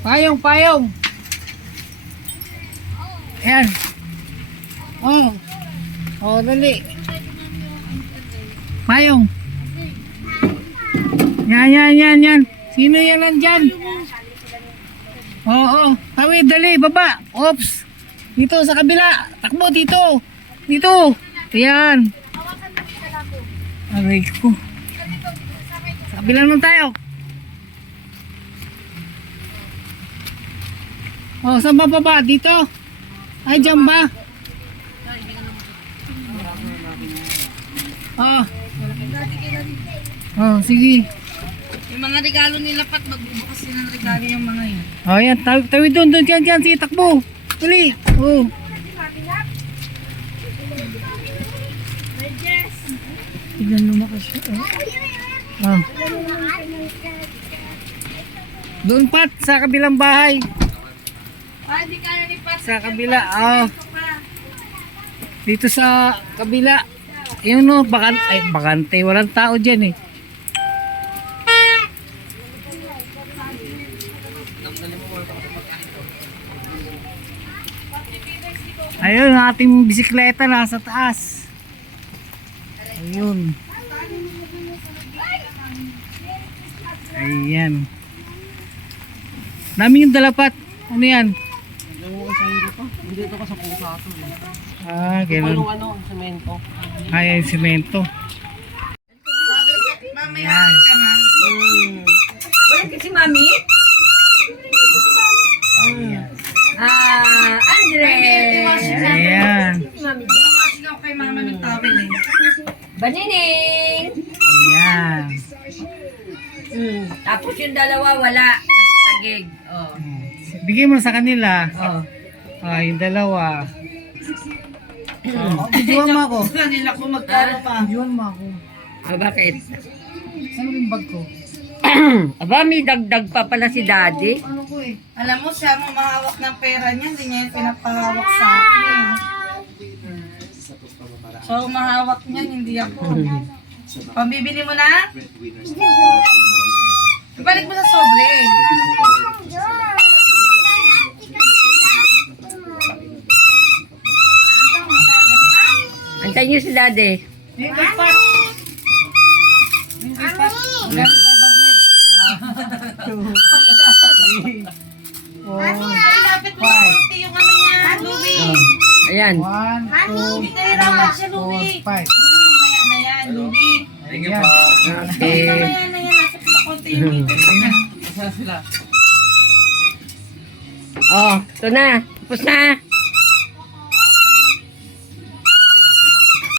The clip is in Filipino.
Payong, payong. Ayan. Oh. Oh, dali. Payong. Yan. Sino yan nandyan? Oo. Tawid, dali, baba. Oops. Dito sa kabila. Takbo, dito. Dito. Ayan. Aray ko. Sa kabila naman tayo. Oh, saan ba baba? Dito? Ay, dyan ba? Oh. Oh, sige. Yung mga regalo nila Pat, magbubukas sila ng regalo yung mga yun. Oh, yan. Tawid doon. Diyan. Sige, takbo. Dali. Oh. Tignan lumakas siya. Oh. Doon Pat, sa kabilang bahay. Ah, di kaya ni Pat. Sa kabila. Oh. Dito sa kabila. Yun no, bakante. Walang tao dyan eh. Ayun, ang ating bisikleta nasa taas. Ayun. Ayan. Namin yung dalapat. Ano yan? Dito ka sa pusa ito eh. Ah, ganun. Ano, semento. Ayan, simento. Mamaya ka ma. Wala kasi mami? Andre! Ayan. Mawasig ako kay mama ng towel eh. Banining! Ayan. Tapos yung dalawa wala. Nasa tagig. Oh. Bigay mo sa kanila. Oh. Ah, yung dalawa. Videoan mo ako. Sa kanila ko magkano pa. Videoan mo ako. Ah, bakit? Saan yung bag ko? Aba, may dagdag pa pala si daddy. Ano ko eh? Alam mo, siya mo mahawak ng pera niya, hindi niya yung pinapahawak sa akin. So, mahawak niya, hindi ako. Pambibili mo na? Ibalik mo sa sobre. Antayin niyo si daddy. May ipat. May ipat. Magkano 500? 2, 3, 4, Ay, lapit mo na konti yung ano niya, Louie. Ayan. 1, 2, Hindi nahirapan siya, Louie. 4, 5. Louie, mamaya na yan, Louie. Ayan. Okay. Mamaya na yan, lapit mo na konti yung meters niya. Sila. Oh, ito na. Tapos na.